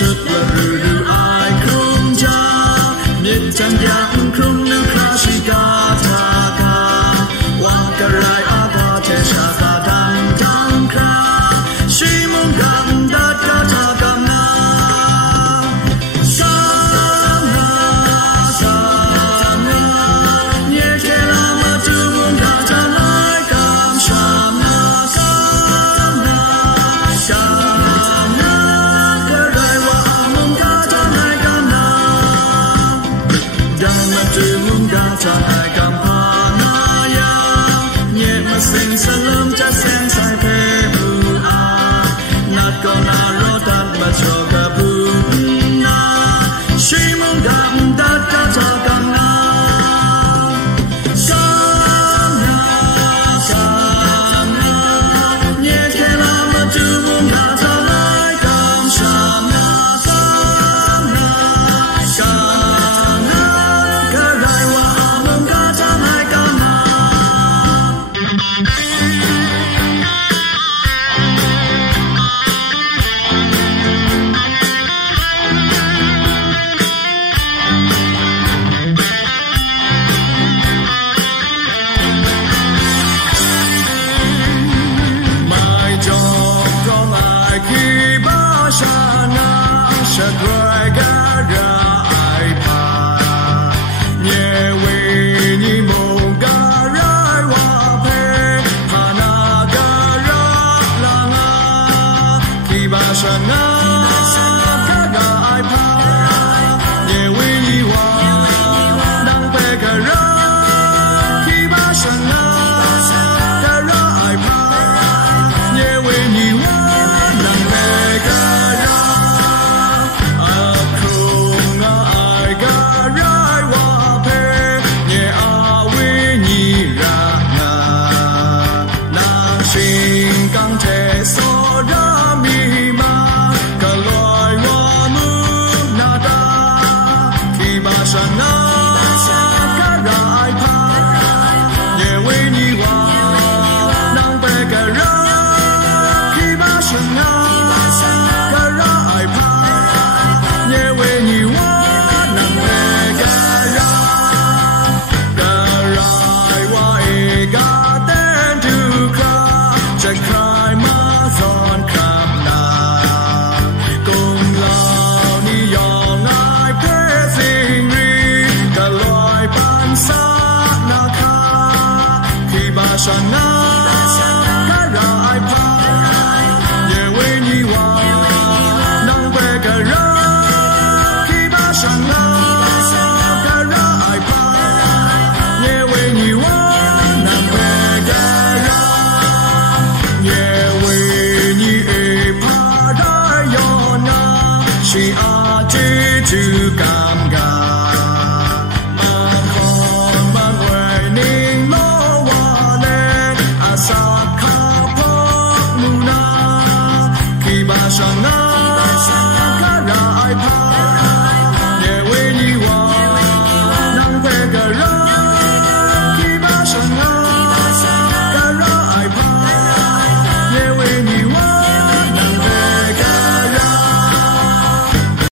sức là rư ai không cha miệt chẳng dạng không nâng khá si ca tha ca wang ca rai a ca che sa ca đăng đăng kra si mong đăng đát ca tha ca na sa na nhẹ khe la ma tu mong ca tha lai cam sa na Sing salam cha sen sai the bu a nat ko na ro tat ma cho ka bu na shi mong dam dat ka cha ka na sa na nye ke la ma tu mong ka cha lai kam sa na ka rai wa mong ka cha lai ka na She are to